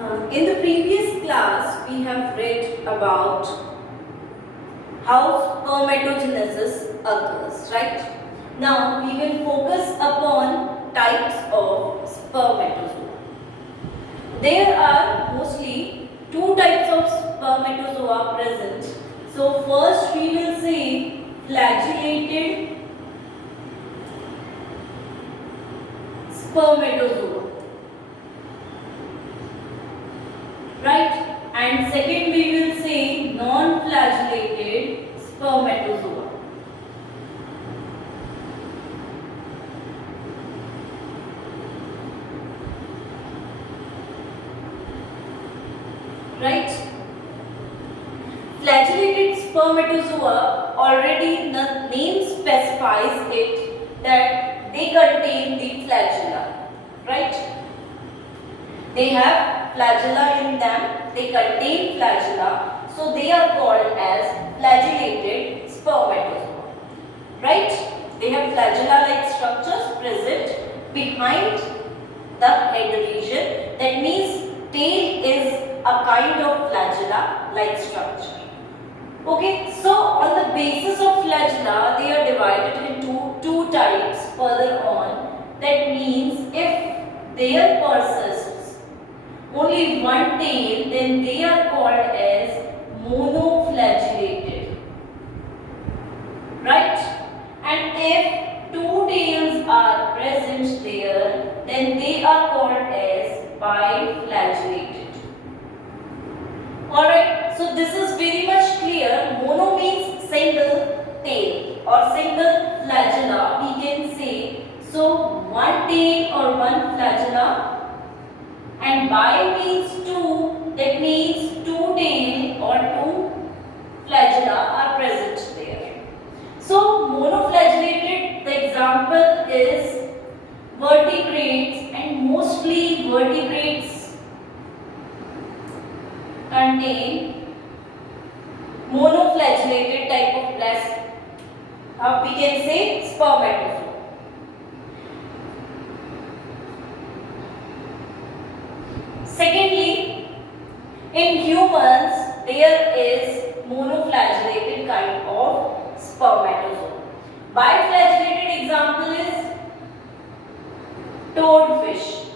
In the previous class, we have read about how spermatogenesis occurs, right? Now, we will focus upon types of spermatozoa. There are mostly two types of spermatozoa present. So, first we will say flagellated spermatozoa. Right, and second we will say non-flagellated spermatozoa. Right, flagellated spermatozoa, already the name specifies it that they contain the flagella. Right, they have flagella in them, they contain flagella, so they are called as flagellated spermatozoa. Right? They have flagella-like structures present behind the head region. That means tail is a kind of flagella-like structure. Okay, so on the basis of flagella, they are divided into two types further on. That means if there persists only one tail, then they are called as monoflagellated. Right? And if two tails are present there, then they are called as biflagellated. Alright, so this is very much clear. Mono means single tail or single flagella, we can say. So, one tail or one flagella. And bi means two, that means two tail or two flagella are present there. So monoflagellated, the example is vertebrates, and mostly vertebrates contain monoflagellated type of plastic. We can say spermatozoa. Secondly, in humans, there is monoflagellated kind of spermatozoa. Biflagellated example is toadfish.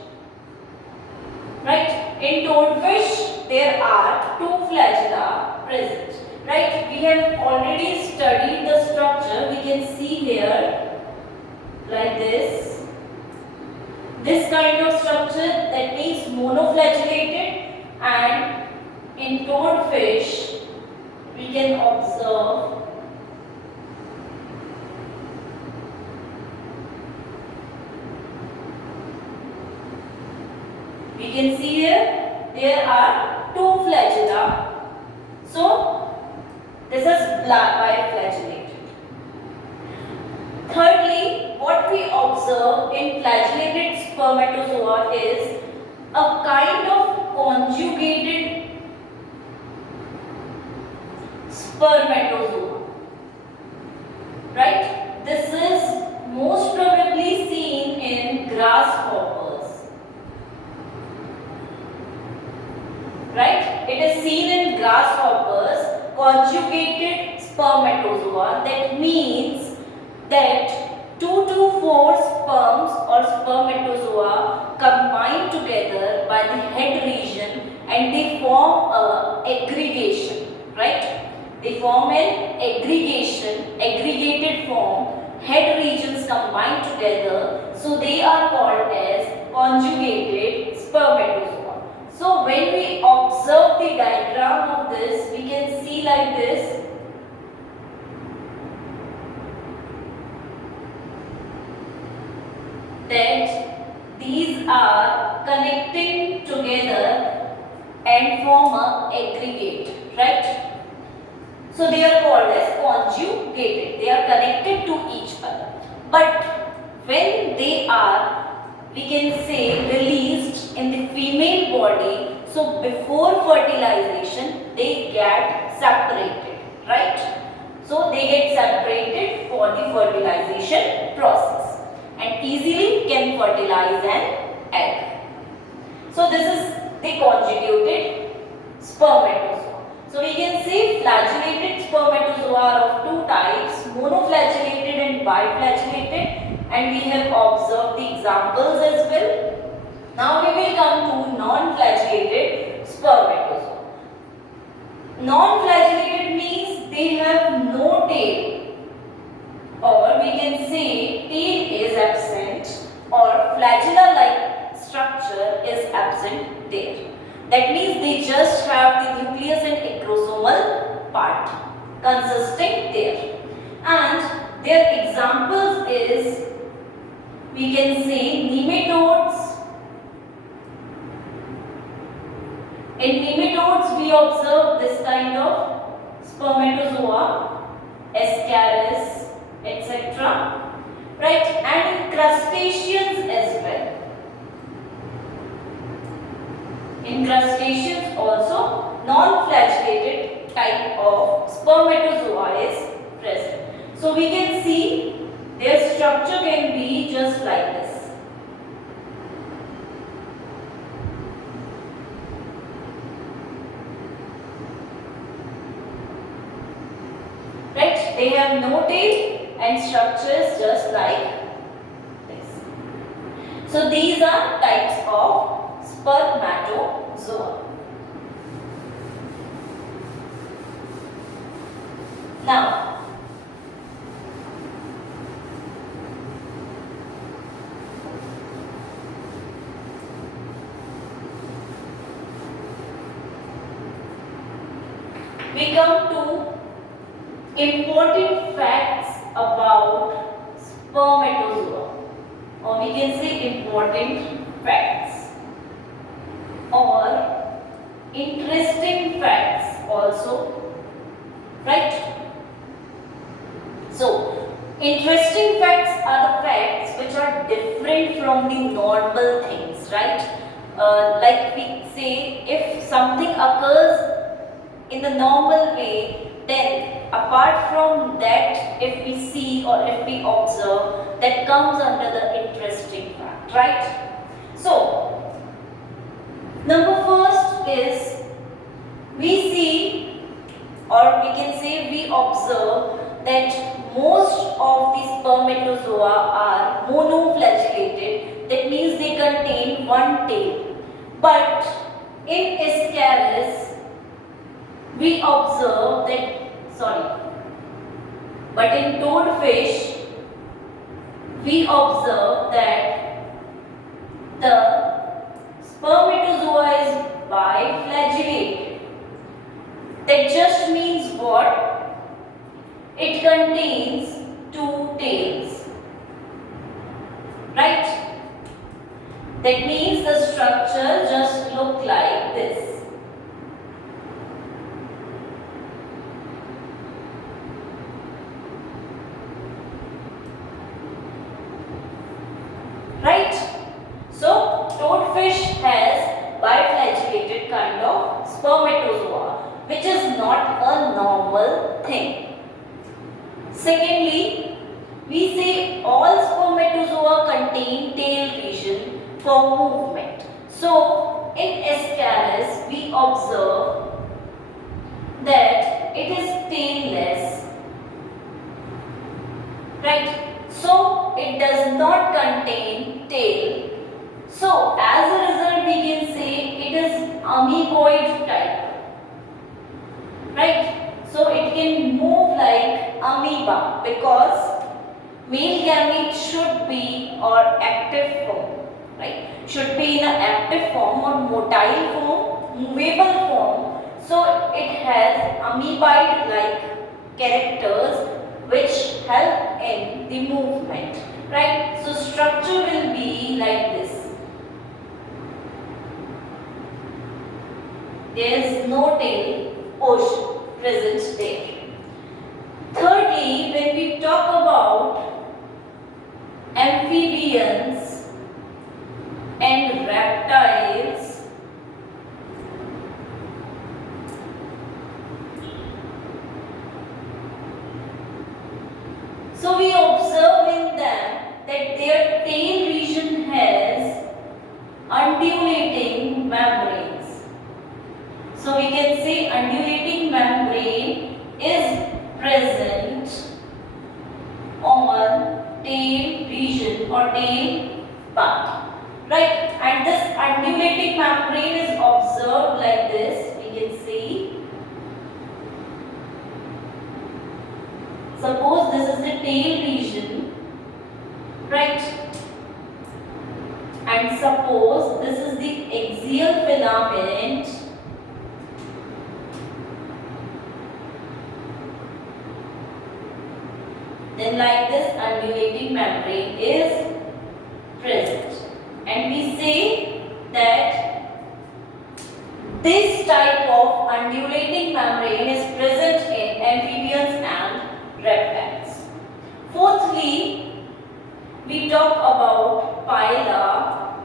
Right? In toadfish, there are two flagella present. Right? We have already studied the structure. We can see here like this. This kind of structure, that means monoflagellated, and in toadfish we can observe we can see here there are two flagella. So this is biflagellated. Thirdly, what we observe in flagellated spermatozoa is a kind of conjugated spermatozoa. Right? This is most probably seen in grasshoppers. Right? It is seen in grasshoppers, conjugated spermatozoa. That means that 2 to 4 sperms or spermatozoa combine together by the head region and they form a aggregation, right? They form an aggregation, aggregated form, head regions combine together, so they are called as conjugated spermatozoa. So when we observe the diagram of this, we can see like this. That these are connecting together and form a aggregate, right? So they are called as conjugated. They are connected to each other. But when they are, we can say, released in the female body, so before fertilization, they get separated, right? So they get separated for the fertilization process and easily can fertilize an egg. So this is the conjugated spermatozoa. So we can say flagellated spermatozoa are of two types, monoflagellated and biflagellated, and we have observed the examples as well. Now we will come to non-flagellated spermatozoa. Non-flagellated means they have no tail, or we can say tail is absent, or flagella-like structure is absent there. That means they just have the nucleus and acrosomal part consisting there. And their examples is, we can say nematodes. In nematodes we observe this kind of spermatozoa, Ascaris, etc. Right? And in crustaceans as well. In crustaceans also non-flagellated type of spermatozoa is present. So we can see their structure can be just like this. Right? They have no tail and structures just like this. So these are types of spermatozoa. Now, we come to important facts about spermatozoa, or we can say important facts or interesting facts also, right? So, interesting facts are the facts which are different from the normal things, right? Like we say, if something occurs in the normal way, then apart from that, if we see or if we observe, that comes under the interesting fact, right? So, number first is, we see or we can say we observe that most of the spermatozoa are monoflagellated, that means they contain one tail. But in Ascaris, we observe that, but in toadfish, we observe that the spermatozoa is biflagellated. That just means what? It contains two tails, right? That means the structure just look like this. Right? So, toadfish has biflagellated kind of spermatozoa, which is not a normal thing. Secondly, we say all spermatozoa contain tail region for movement. So, in Ascaris, we observe that it is tailless, right? So, it does not contain tail. So, as a result, we can say it is amoeboid type, right? So, it can move like amoeba because male gamete should be or active form, right? Should be in an active form or motile form, movable form. So, it has amoeboid like characters which help in the movement, right? So, structure will be like this. There is no tail portion present there. Thirdly, when we talk about amphibians and reptiles, so we observe in them that their tail region has undulating membranes. So we can say undulating membrane is present on tail region or tail part, right? And this undulating membrane is observed like this. We can see. Suppose this is the tail region, right? And suppose this is the axial filament. Then like this undulating membrane is present. And we say that this type of undulating membrane is present in amphibians and reptiles. Fourthly, we talk about phyla,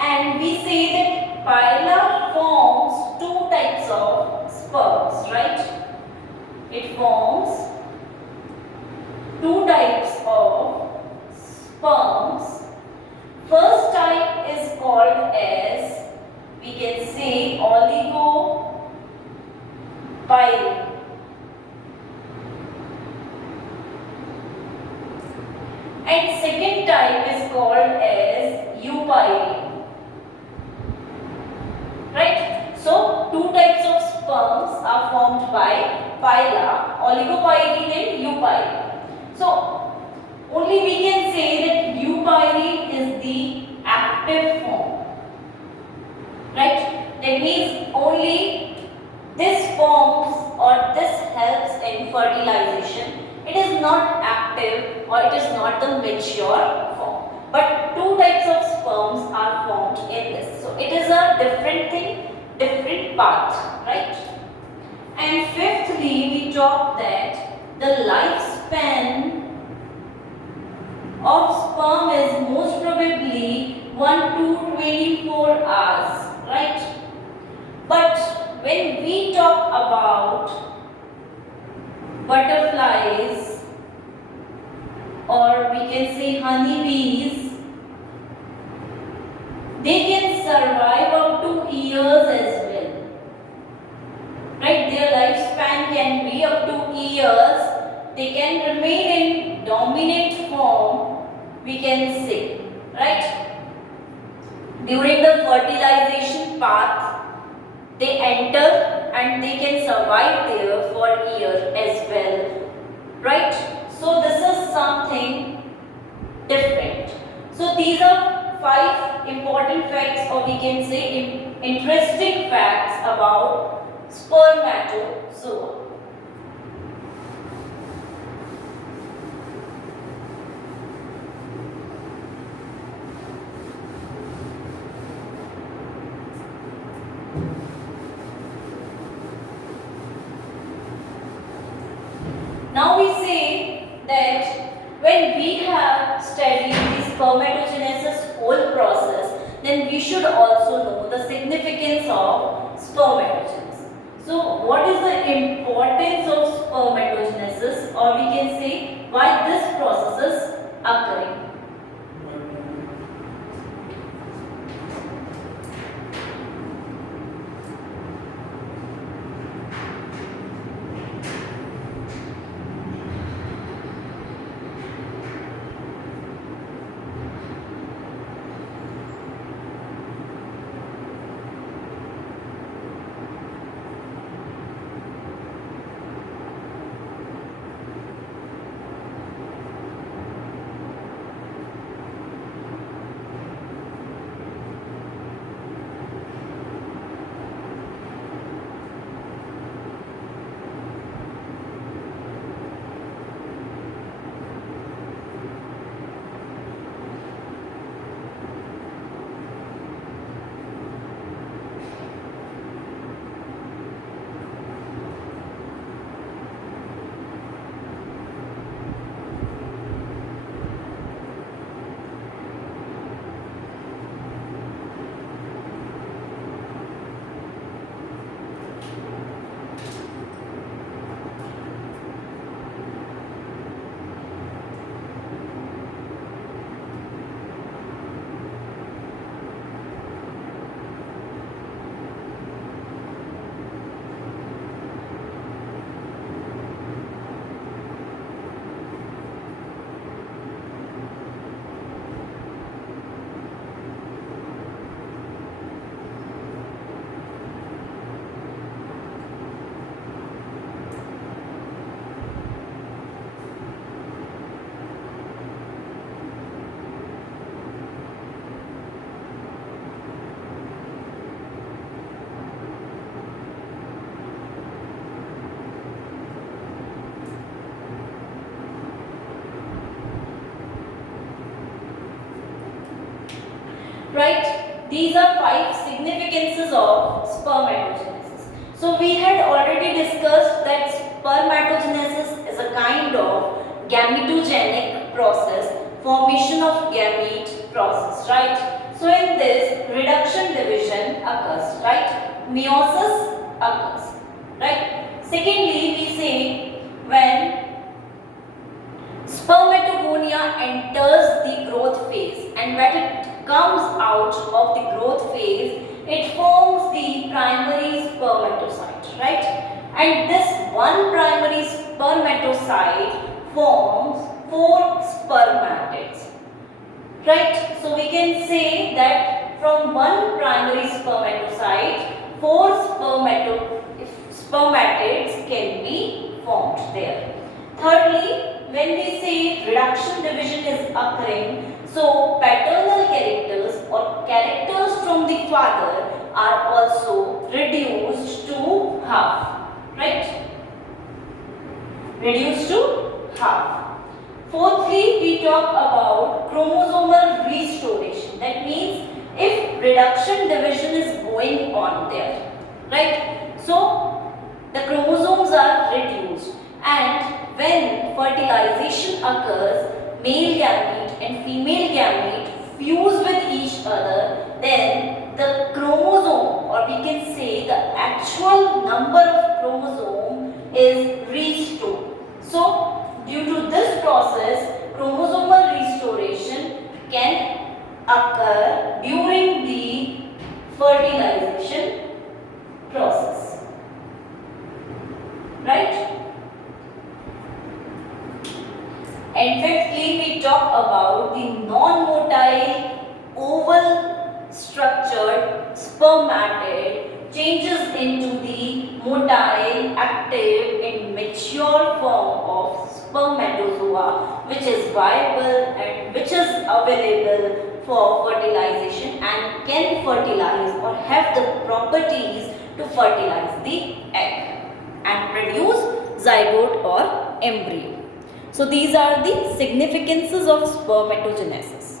and we say that phyla forms two types of sperms, right? It forms two types of sperms. First type is called as, we can say, oligopyrene. And second type is called as eupyrene. Right? So, two types of sperms are formed by phyla, oligopyrene and eupyrene. So, only we can say that eupyrene is the active form. Right? That means only this forms or this helps in fertilization. It is not active or it is not the mature form. But two types of sperms are formed in this. So it is a different thing, different path, right? And fifthly, we talk that the lifespan of sperm is most probably 1 to 24 hours, right? But when we talk about butterflies, or we can say honeybees, they can survive up to years as well. Right? Their lifespan can be up to years. They can remain in dominant form, we can say. Right? During the fertilization path, they enter and they can survive there for years as well, right? So this is something different. So these are 5 important facts, or we can say interesting facts about spermatozoa. Now we say that when we have studied the spermatogenesis whole process, then we should also know the significance of spermatogenesis. So what is the importance of spermatogenesis, or we can say why this process is occurring? These are 5 significances of spermatogenesis. So we had already discussed that spermatogenesis is a kind of gametogenic process, formation of gamete process, right? So in this, reduction division occurs, right? Meiosis occurs, right? Secondly, we say when spermatogonia enters the growth phase, and when it comes out of the growth phase, it forms the primary spermatocyte, right? And this one primary spermatocyte forms 4 spermatids, right? So we can say that from one primary spermatocyte, 4 spermatids can be formed there. Thirdly, when we say reduction division is occurring, so paternal characters or characters from the father are also reduced to half, right? Reduced to half. Fourthly, we talk about chromosomal restoration. That means if reduction division is going on there, right? So the chromosomes are reduced, and when fertilization occurs, male gamete and female gamete fuse with each other, then the chromosome, or we can say the actual number of chromosome, is restored. So due to this process, chromosomal restoration can occur during the fertilization process, right? And fifthly, we talk about the non-motile oval structured spermatid changes into the motile, active and mature form of spermatozoa, which is viable and which is available for fertilization and can fertilize or have the properties to fertilize the egg and produce zygote or embryo. So these are the significances of spermatogenesis.